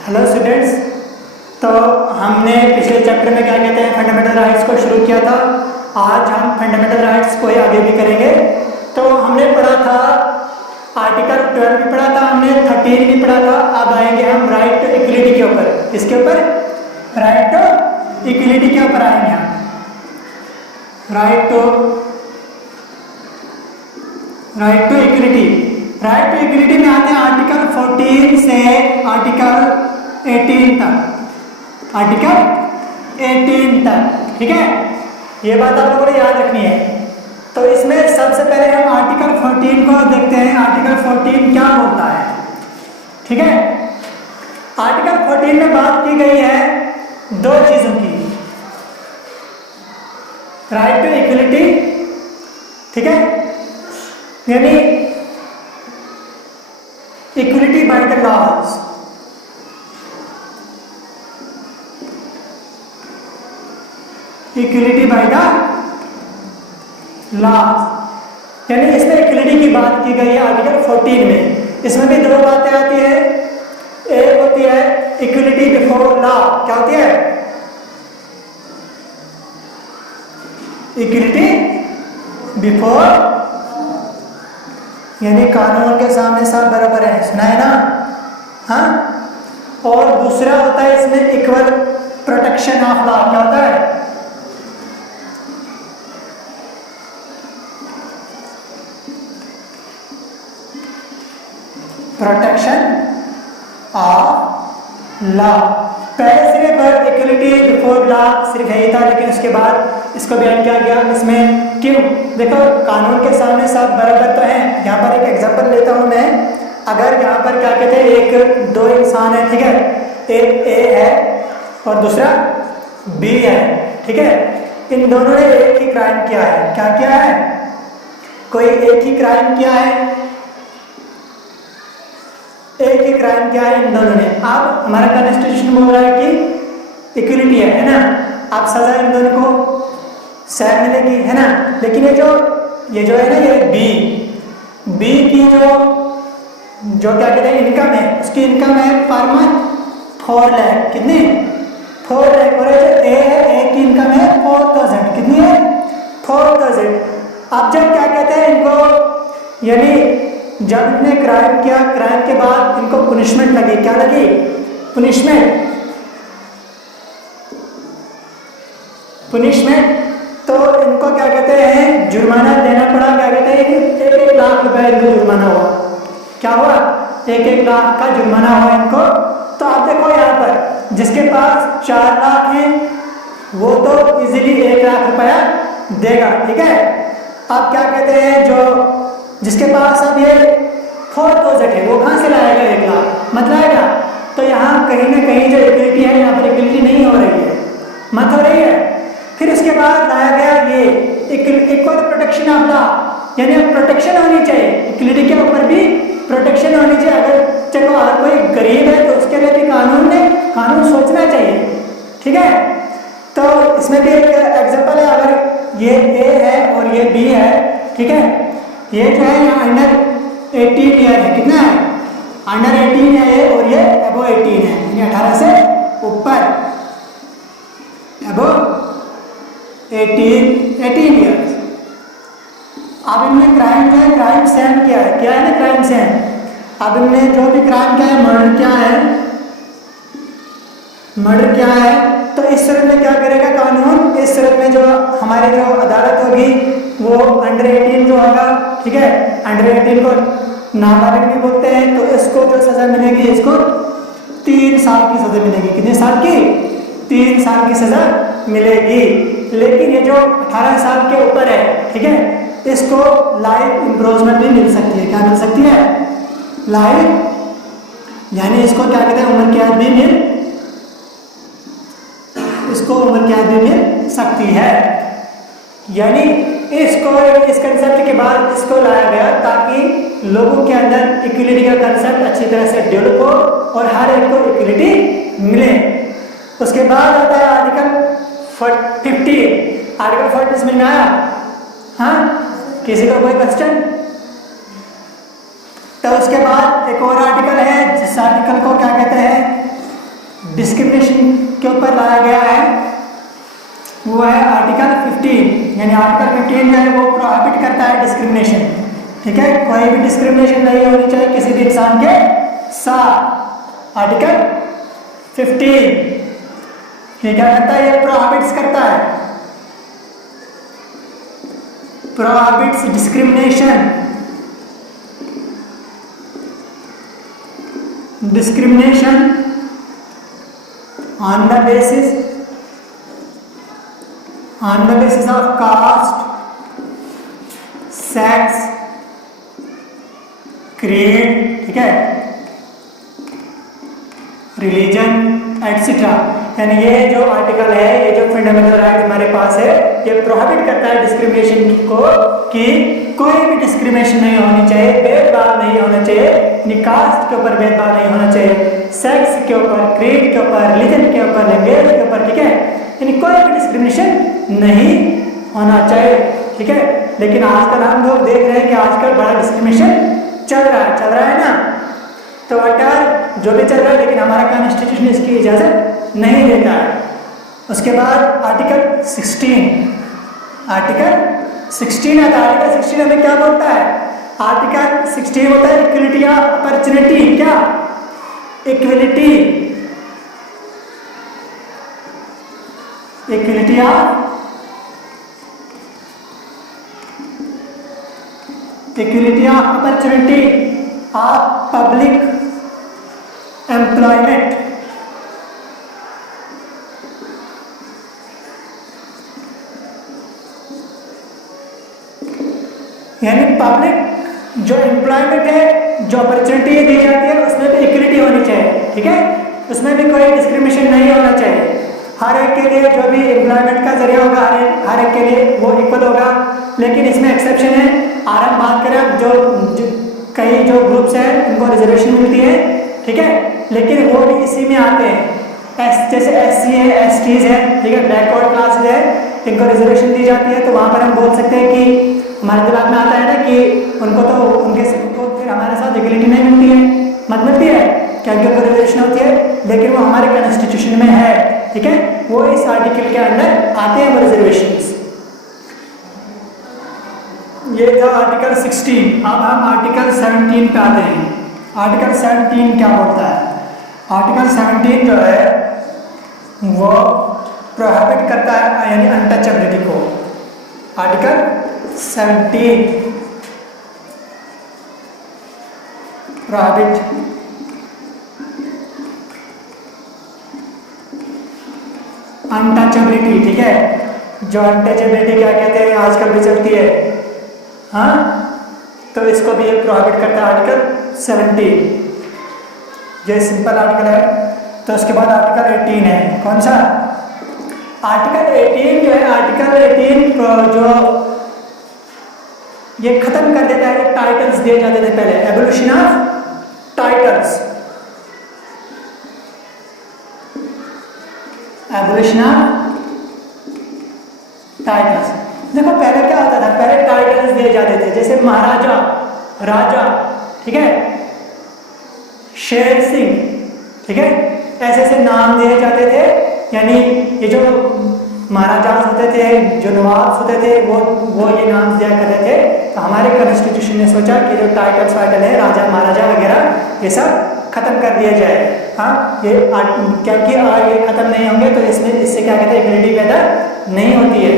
Hello students. तो हमने पिछले चैप्टर में क्या कहते हैं फंडामेंटल राइट्स को शुरू किया था। आज हम फंडामेंटल राइट्स को ही आगे भी करेंगे। तो हमने पढ़ा था आर्टिकल 12 भी पढ़ा था, हमने 13 भी पढ़ा था। अब आएंगे हम राइट टू इक्वलिटी के ऊपर। किसके ऊपर? राइट टू इक्वलिटी के ऊपर आएंगे हम। Right to equality. Right to equality में आते हैं आर्टिकल 14 से आर्टिकल 18 तक। आर्टिकल 18 तक, ठीक है। ये बात आप लोगों ने याद रखनी है। तो इसमें सबसे पहले हम आर्टिकल 14 को देखते हैं। आर्टिकल 14 क्या बोलता है, ठीक है। आर्टिकल 14 में बात की गई है दो चीजों की, राइट टू इक्वलिटी, ठीक है, यानी equality by the laws. Equality by the laws, यानी इसमें इक्वलिटी की बात की गई है आर्टिकल 14 में। इसमें भी दो बातें आती है। एक होती है इक्वलिटी बिफोर लॉ। क्या होती है? इक्वलिटी बिफोर, यानी कानून के सामने सब बराबर है, सुना है ना? हाँ। और दूसरा होता है इसमें इक्वल प्रोटेक्शन ऑफ लॉ। क्या होता है? Protection of law. पहले सिर्फ इक्वलिटी बिफोर लॉ सिर्फ यही था, लेकिन उसके बाद इसको बयान किया गया। इसमें क्यों? देखो, कानून के सामने सब बराबर तो हैं। यहाँ पर एक एग्जांपल लेता हूँ मैं। अगर यहाँ पर क्या कहते हैं, दो इंसान है, ठीक है, एक ए है और दूसरा बी है, ठीक है। इन दोनों ने एक ही क्राइम किया है। क्या किया है? कोई एक ही क्राइम किया है, एक ही क्राइम किया है इन दोनों ने। अब हमारा कॉन्स्टिट्यूशन बोल रहा है कि इक्वलिटी है ना। अब सजा इन दोनों को सेम मिलेगी, है ना। लेकिन ये जो है ना, ये बी की जो क्या कहते हैं इनकम है, उसकी इनकम है पर मंथ 4 लाख। कितनी? 4 लाख। और जो ए है, ए की इनकम है 4000। कितनी है? 4000। अब जब क्या कहते हैं इनको, यानी जब इन्होंने क्राइम किया, क्राइम के बाद इनको पुनिशमेंट लगी। क्या लगी? पुनिशमेंट। तो इनको क्या कहते हैं, जुर्माना देना पड़ा। क्या कहते हैं, 1-1 लाख रुपए इनको जुर्माना हुआ। क्या हुआ? 1-1 लाख का जुर्माना हुआ इनको। तो आप देखो यहाँ पर जिसके पास 4 लाख है वो तो इजीली 1 लाख रुपया देगा, ठीक है। अब क्या कहते हैं, जो जिसके पास अब ये 4000 है वो कहाँ से लाएगा 1 लाख? मत लाएगा। तो यहाँ कहीं ना कहीं जो इक्वलिटी है, यहाँ पर इक्वलिटी नहीं हो रही है, मत हो रही है। फिर उसके बाद लाया गया ये इक्वल प्रोटेक्शन ऑफ लॉ, यानी अब प्रोटेक्शन होनी चाहिए। इक्वलिटी के ऊपर भी प्रोटेक्शन होनी चाहिए। अगर चलो अगर कोई गरीब है तो उसके लिए भी कानून सोचना चाहिए, ठीक है। तो इसमें भी एक एग्जांपल है। अगर ये ए है और ये बी है, ठीक है, ये जो है यहाँ अंडर 18 ईयर है। कितना है? अंडर 18 है ये, और ये अबो 18 है, यानी 18 से ऊपर, अबो 18 ईयर। अब इनने क्राइम जो है, क्राइम सेम किया है। क्या है ना, क्राइम सेम। अब इनने जो भी क्राइम किया है, मर्डर क्या है, तो इस सूरत में क्या करेगा कानून? इस सूरत में जो हमारी जो अदालत होगी वो अंडर 18 जो होगा, ठीक है, अंडर 18 को नाबालिग भी बोलते हैं। तो इसको जो सजा मिलेगी, इसको 3 साल की सजा मिलेगी। कितने साल की? 3 साल की सजा मिलेगी। लेकिन ये जो 18 साल के ऊपर है, ठीक है, इसको लाइफ इम्प्रिजनमेंट भी मिल सकती है। क्या मिल सकती है? लाइफ, यानी इसको क्या कहते हैं, उम्र कैद भी मिल सकती है। यानी इसको इस कंसेप्ट के बाद इसको लाया गया ताकि लोगों के अंदर इक्वलिटी का कंसेप्ट अच्छी तरह से डेवलप हो और हर एक को इक्वलिटी मिले। उसके बाद आता है आर्टिकल 50। आर्टिकल 50 समझ में आया? हाँ, किसी का कोई क्वेश्चन? तो उसके बाद एक और आर्टिकल है, जिस आर्टिकल को क्या कहते हैं, डिस्क्रिमिनेशन के ऊपर लाया गया है वो है आर्टिकल 15, यानी आर्टिकल 15 जो है वो प्रोहिबिट करता है डिस्क्रिमिनेशन। ठीक है, कोई भी डिस्क्रिमिनेशन नहीं होनी चाहिए किसी भी इंसान के साथ। आर्टिकल 15 ये क्या करता है, ये प्रोहिबिट्स करता है, prohibits discrimination, discrimination on the basis of caste, sex, creed, ठीक है, रिलीजन एटसेट्रा। यानी ये जो आर्टिकल है, ये जो फंडामेंटल राइट हमारे पास है, ये प्रोहिबिट करता है डिस्क्रिमिनेशन को, कि कोई भी डिस्क्रिमिनेशन नहीं होनी चाहिए, भेदभाव नहीं होना चाहिए, कास्ट के ऊपर भेदभाव नहीं होना चाहिए, सेक्स के ऊपर, क्रीड के ऊपर, रिलीजन के ऊपर, लैंग्वेज के ऊपर, ठीक है, यानी कोई भी डिस्क्रिमिनेशन नहीं होना चाहिए। ठीक है, लेकिन आजकल हम लोग देख रहे हैं कि आजकल बड़ा डिस्क्रिमिनेशन चल रहा है ना, तो वट जो भी चल रहा है, लेकिन हमारा कॉन्स्टिट्यूशन इसकी इजाज़त नहीं देता है। उसके बाद आर्टिकल 16 आता है। आर्टिकल 16 हमें क्या बोलता है? आर्टिकल 16 होता है इक्वलिटी ऑफ अपॉर्चुनिटी। क्या? Equality of opportunity of public employment. यानी पब्लिक जो एम्प्लॉयमेंट है, जो अपॉर्चुनिटी दी जाती है, उसमें भी इक्वलिटी होनी चाहिए। ठीक है, उसमें भी कोई डिस्क्रिमिनेशन नहीं होना चाहिए। हर एक के लिए जो भी एम्प्लॉयमेंट का जरिया होगा, हर एक के लिए वो इक्वल होगा। लेकिन इसमें एक्सेप्शन है। और हम बात करें जो कई जो ग्रुप्स हैं उनको रिजर्वेशन मिलती है, ठीक है, लेकिन वो भी इसी में आते हैं। जैसे SC है, STs है, ठीक है, बैकवर्ड क्लासेज है, इनको रिजर्वेशन दी जाती है। तो वहाँ पर हम बोल सकते हैं कि हमारे दिमाग में आता है ना कि उनको तो उनको फिर हमारे साथ इक्वलिटी नहीं मिलती है, मत मिलती है, क्योंकि उनको रिजर्वेशन होती है, लेकिन वो हमारे कॉन्स्टिट्यूशन में है। ठीक है, वो इस आर्टिकल के अंदर आते हैं वो रिजर्वेशंस। ये था आर्टिकल 16। अब हम आर्टिकल 17 पे आते हैं। आर्टिकल 17 क्या बोलता है? आर्टिकल 17 जो है वो प्रोहिबिट करता है यानी अनटचेबिलिटी को। Article 17 prohibit untouchability. ठीक है, जो अनटचेबिलिटी क्या कहते हैं आजकल भी चलती है, हाँ, तो इसको भी ये प्रोहिबिट करता है आर्टिकल 17। ये सिंपल आर्टिकल है। तो उसके बाद आर्टिकल 18 है। कौन सा? आर्टिकल 18 जो है, आर्टिकल 18 जो ये खत्म कर देता है, टाइटल्स दिए जाते थे पहले, abolition of titles, abolition of titles. देखो पहले क्या होता था, पहले टाइटल्स दिए जाते थे, जैसे महाराजा, राजा, ठीक है, शेर सिंह, ठीक है, ऐसे ऐसे नाम दिए जाते थे। यानी ये जो महाराजा होते थे, जो नवाब होते थे, वो ये नाम दिया करते थे। तो हमारे कॉन्स्टिट्यूशन ने सोचा कि जो टाइटल्स वाइटल है, राजा महाराजा वगैरह, ये सब खत्म कर दिया जाए। हाँ, ये क्योंकि ये खत्म नहीं होंगे तो इससे क्या कहते हैं, इक्वलिटी पैदा नहीं होती है।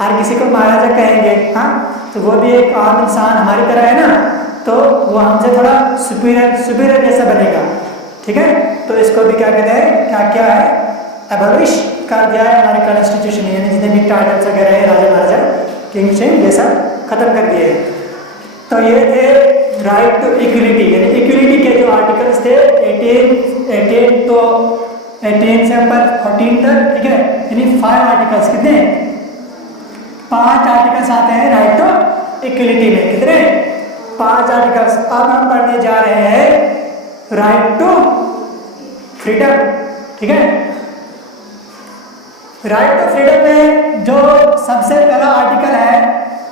हर किसी को महाराजा कहेंगे, हाँ, तो वो भी एक आम इंसान हमारी तरह है ना, तो वो हमसे थोड़ा सुपीरियर जैसा बनेगा। ठीक है, तो इसको भी क्या कहते हैं, क्या है, एबॉलिश कर दिया है हमारे कॉन्स्टिट्यूशन ने। यानी जितने भी टाइटल्स वगैरह है, राजा महाराजा, किंग शिंग, ये सब खत्म कर दिए। तो ये थे राइट टू इक्वलिटी, यानी इक्वलिटी के जो आर्टिकल्स थे 18 तो 18 से ऊपर 14 तक, ठीक है, यानी 5 आर्टिकल्स, कितने, 5 आर्टिकल्स आते हैं राइट टू इक्वलिटी में। कितने? 5 आर्टिकल्स। अब हम पढ़ने जा रहे हैं राइट टू फ्रीडम। ठीक है, राइट टू फ्रीडम में जो सबसे पहला आर्टिकल है,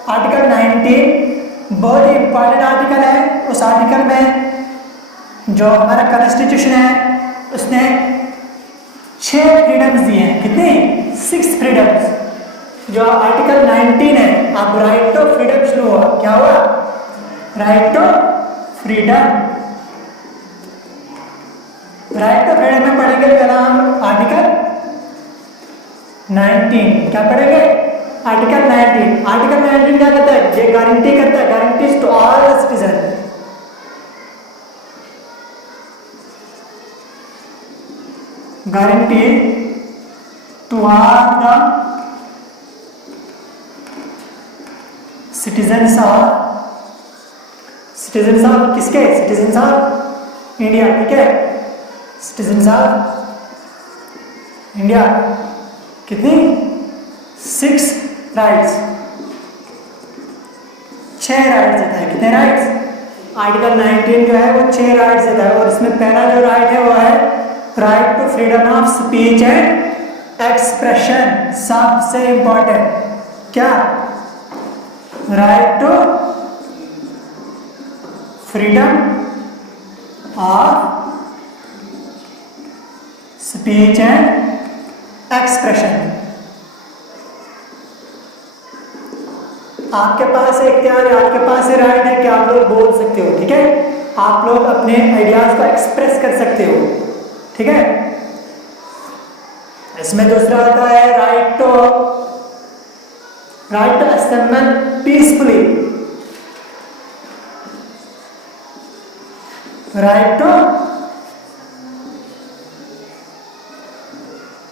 आर्टिकल 19, बहुत ही इंपॉर्टेंट आर्टिकल है। उस आर्टिकल में जो हमारा कॉन्स्टिट्यूशन है, उसने 6 फ्रीडम्स दिए हैं। कितनी? 6 फ्रीडम्स। जो आर्टिकल 19 है, अब राइट टू फ्रीडम शुरू हुआ। क्या हुआ? Right to freedom. Right to freedom में पढ़ेंगे पहला हम आर्टिकल 19। क्या पढ़ेंगे? आर्टिकल 19। आर्टिकल 19 क्या कहता है? ये गारंटी करता है, guarantees to all citizen, guarantee to all the citizens of किसके? Citizens of India. ठीक है, सिटीजन्स ऑफ इंडिया। कितनी? 6 राइट्स, 6 राइट्स देता है। कितने राइट्स? आर्टिकल 19 जो है वो 6 राइट्स देता है, और इसमें पहला जो राइट है वो है right to freedom of speech and expression. सबसे इंपॉर्टेंट क्या? Right to freedom of speech and expression. आपके पास इख्तियार है, आपके पास राइट है कि आप लोग बोल सकते हो। ठीक है, आप लोग अपने आइडियाज को एक्सप्रेस कर सकते हो। ठीक है, इसमें दूसरा आता है right to assemble peacefully. Right to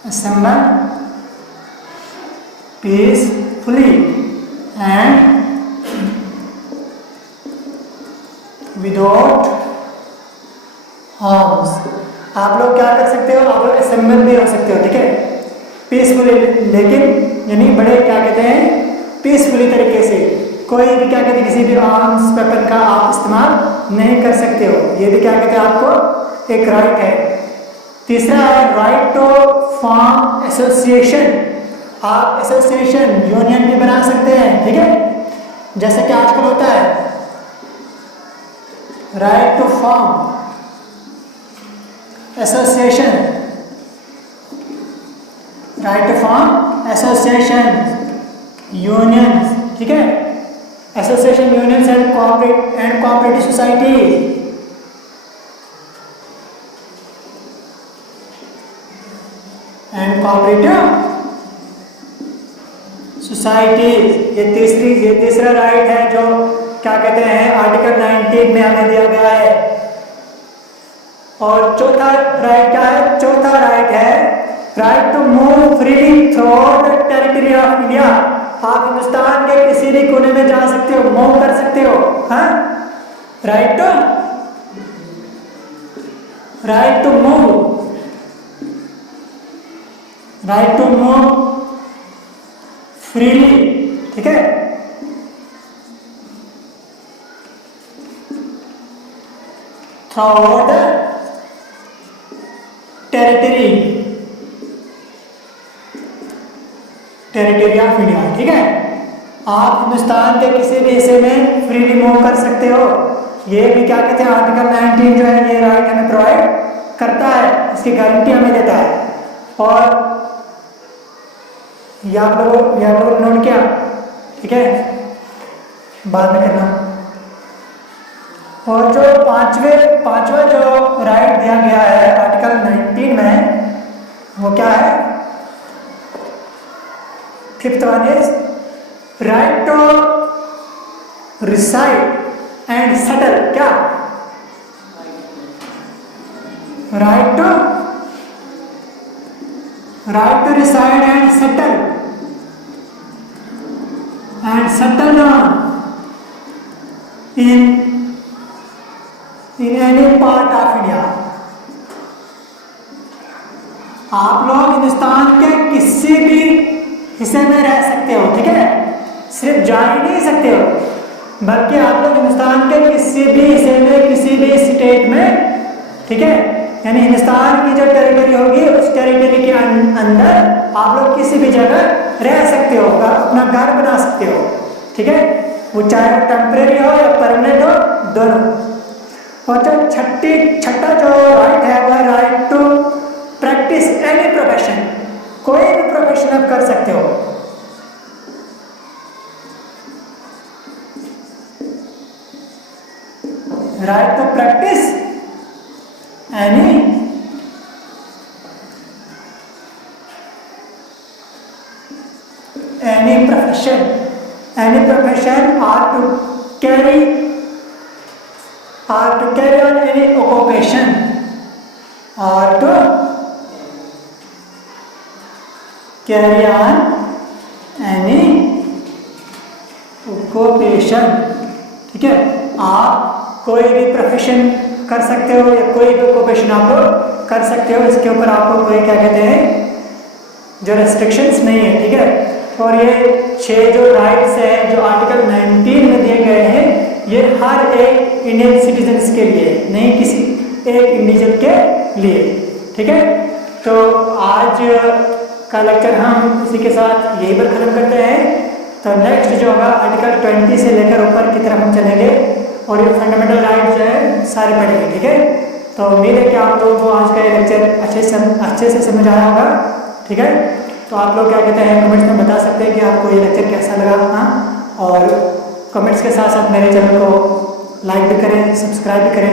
assemble peacefully and without arms. आप लोग क्या कर सकते हो? आप लोग असेंबल भी हो सकते हो। ठीक है, पीसफुली, लेकिन यानी बड़े क्या कहते हैं, पीसफुली तरीके से। कोई भी क्या कहते हैं, किसी भी आर्म्स वेपन का आप इस्तेमाल नहीं कर सकते हो। ये भी क्या कहते हैं, आपको एक राइट है। तीसरा है राइट टू फॉर्म एसोसिएशन। आप एसोसिएशन, यूनियन भी बना सकते हैं। ठीक है, जैसे कि आजकल होता है right to form association, right to form association, union. ठीक है, association, unions and cooperative society. And cooperative society. ये तीसरा राइट है जो क्या कहते हैं आर्टिकल 19 में हमें दिया गया है। और चौथा राइट क्या है? चौथा राइट है right to move freely through the territory of India. आप हिंदुस्तान के किसी भी कोने में जा सकते हो, मूव कर सकते हो। हाँ, राइट टू मूव फ्रीली। ठीक है, through the territory of India. ठीक है, आप हिंदुस्तान के किसी भी हिस्से में फ्रीली मूव कर सकते हो। ये भी क्या कहते हैं, आर्टिकल 19 जो है ये राइट हमें प्रोवाइड करता है, इसकी गारंटी हमें देता है। और ये आप लोग नोट किया। ठीक है, बाद में करना। और जो पांचवा जो राइट दिया गया है आर्टिकल 19 में, वो क्या है? 5th one is right to reside and settle. क्या? Right to reside and settle down in any part of India। आप लोग हिंदुस्तान के किसी भी हिस्से में रह सकते हो। ठीक है, सिर्फ जा ही नहीं सकते हो, बल्कि आप लोग हिंदुस्तान के किसी भी हिस्से में, किसी भी स्टेट में, ठीक है, यानी हिंदुस्तान की जो टेरिटरी होगी उस टेरिटरी के अंदर आप लोग किसी भी जगह रह सकते हो, अपना घर बना सकते हो। ठीक है, वो चाहे टेम्परेरी हो या परमानेंट हो, दोनों। और जो छठा जो राइट है वह right to practice practice any profession, कोई भी प्रोफेशन आप कर सकते हो। राइट, तो practice any profession or to carry on any occupation or to carry on any occupation। ठीक है, आप कोई भी प्रोफेशन कर सकते हो या कोई भी ऑक्यूपेशन आप लोग कर सकते हो, इसके ऊपर आपको कोई क्या कहते हैं जो रेस्ट्रिक्शंस नहीं है। ठीक है, और ये 6 जो राइट्स हैं जो आर्टिकल 19 में दिए गए हैं, ये हर एक इंडियन सिटीजन्स के लिए, नहीं किसी एक इंडिविजुअल के लिए। ठीक है, तो आज का लेक्चर हम इसी के साथ यही पर खत्म करते हैं। तो नेक्स्ट जो होगा आर्टिकल 20 से लेकर ऊपर की तरफ हम चलेंगे और ये फंडामेंटल राइट्स जो है सारे पढ़ेंगे। ठीक है, तो उम्मीद है कि आप लोगों को आज का ये लेक्चर अच्छे से समझ आया होगा। ठीक है, तो आप लोग क्या कहते हैं कमेंट्स में बता सकते हैं कि आपको ये लेक्चर कैसा लगा। हाँ, और कमेंट्स के साथ साथ मेरे चैनल को लाइक भी करें, सब्सक्राइब भी करें।